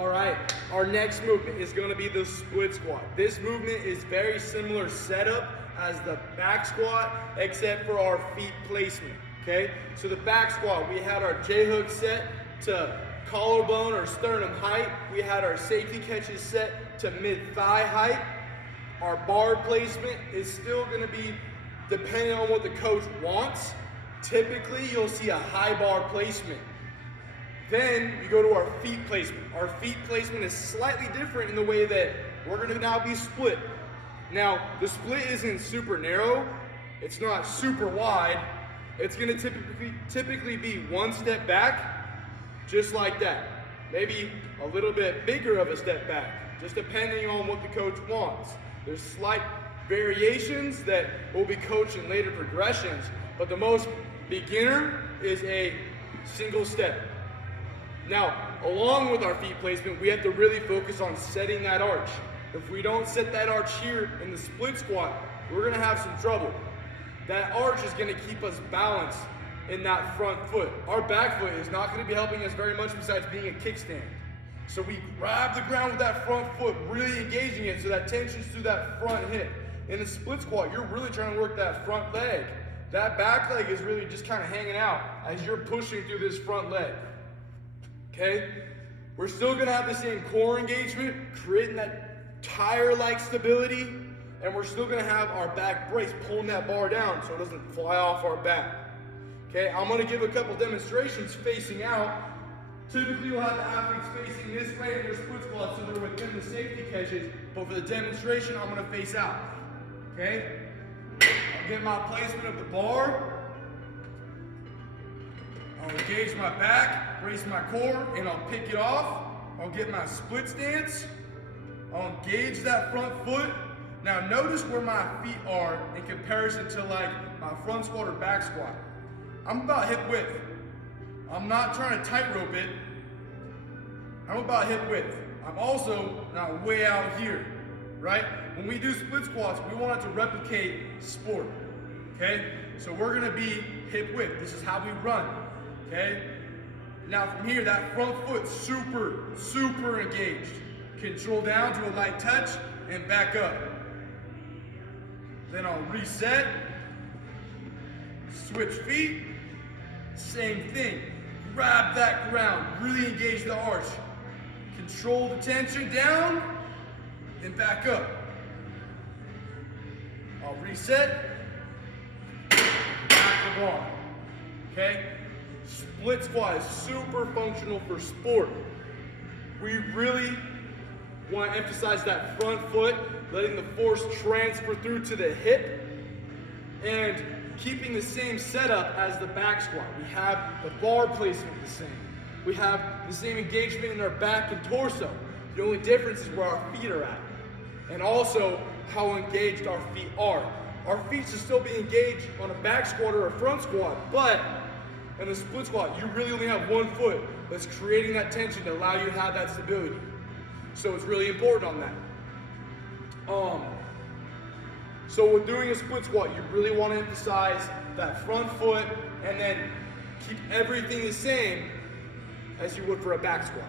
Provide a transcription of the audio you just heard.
All right, our next movement is gonna be the split squat. This movement is very similar setup as the back squat, except for our feet placement, okay? So the back squat, we had our J-hook set to collarbone or sternum height. We had our safety catches set to mid-thigh height. Our bar placement is still gonna be depending on what the coach wants. Typically, you'll see a high bar placement. Then you go to our feet placement. Our feet placement is slightly different in the way that we're gonna now be split. Now, the split isn't super narrow, it's not super wide. It's gonna typically be one step back, just like that. Maybe a little bit bigger of a step back, just depending on what the coach wants. There's slight variations that we'll be coaching later progressions, but the most beginner is a single step. Now, along with our feet placement, we have to really focus on setting that arch. If we don't set that arch here in the split squat, we're gonna have some trouble. That arch is gonna keep us balanced in that front foot. Our back foot is not gonna be helping us very much besides being a kickstand. So we grab the ground with that front foot, really engaging it so that tension's through that front hip. In a split squat, you're really trying to work that front leg. That back leg is really just kind of hanging out as you're pushing through this front leg. Okay? We're still gonna have the same core engagement, creating that tire-like stability, and we're still gonna have our back brace pulling that bar down so it doesn't fly off our back. Okay, I'm gonna give a couple demonstrations facing out. Typically you'll have the athletes facing this way in their split squat so they're within the safety catches, but for the demonstration, I'm gonna face out. Okay? I'll get my placement of the bar. I'll engage my back, brace my core, and I'll pick it off. I'll get my split stance. I'll engage that front foot. Now notice where my feet are in comparison to like my front squat or back squat. I'm about hip width. I'm not trying to tightrope it. I'm about hip width. I'm also not way out here, right? When we do split squats, we want it to replicate sport, okay? So we're gonna be hip width. This is how we run, okay? Now from here, that front foot, super engaged. Control down to a light touch and back up. Then I'll reset, switch feet, same thing. Grab that ground, really engage the arch. Control the tension down and back up. I'll reset, back the bar, okay? Split squat is super functional for sport. We really want to emphasize that front foot, letting the force transfer through to the hip, and keeping the same setup as the back squat. We have the bar placement the same. We have the same engagement in our back and torso. The only difference is where our feet are at, and also how engaged our feet are. Our feet should still be engaged on a back squat or a front squat, but in a split squat, you really only have one foot that's creating that tension to allow you to have that stability. So it's really important on that. So with doing a split squat, you really want to emphasize that front foot and then keep everything the same as you would for a back squat.